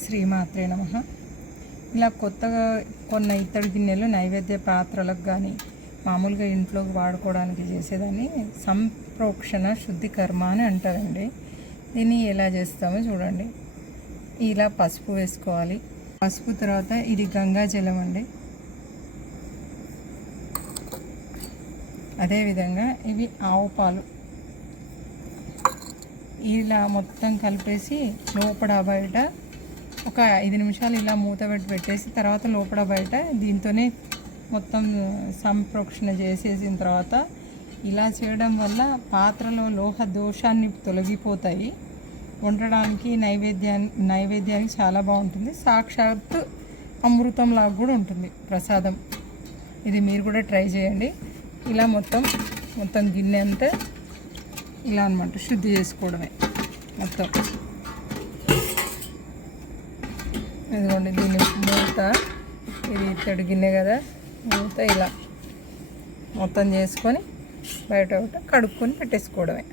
శ్రీమాత్రే నమః. ఇలా కొత్తగా కొన్న ఇత్తడి గిన్నెలు నైవేద్య పాత్రలకు కానీ మామూలుగా ఇంట్లోకి వాడుకోవడానికి చేసేదాన్ని సంప్రోక్షణ శుద్ధి కర్మ అని అంటారండి. దీన్ని ఎలా చేస్తామో చూడండి. ఇలా పసుపు వేసుకోవాలి. పసుపు తర్వాత ఇది గంగాజలం అండి. అదేవిధంగా ఇవి ఆవు పాలు. ఇలా మొత్తం కలిపేసి లోపల బయట ఒక 5 నిమిషాలు ఇలా మూత పెట్టేసి తర్వాత లోపల బయట దీంతోనే మొత్తం సంప్రోక్షణ చేసేసిన తర్వాత ఇలా చేయడం వల్ల పాత్రలో లోహ దోషాన్ని తొలగిపోతాయి. వండడానికి నైవేద్యానికి చాలా బాగుంటుంది. సాక్షాత్తు అమృతంలాగా కూడా ఉంటుంది ప్రసాదం. ఇది మీరు కూడా ట్రై చేయండి. ఇలా మొత్తం గిన్నె అంతా ఇలా అన్నమాట శుద్ధి చేసుకోవడమే మొత్తం. ఇదిగోండి దీన్ని మూత, ఇది ఇత్తడి గిన్నె కదా, మూత ఇలా మొత్తం చేసుకొని బయట కడుక్కొని పెట్టేసుకోవడమే.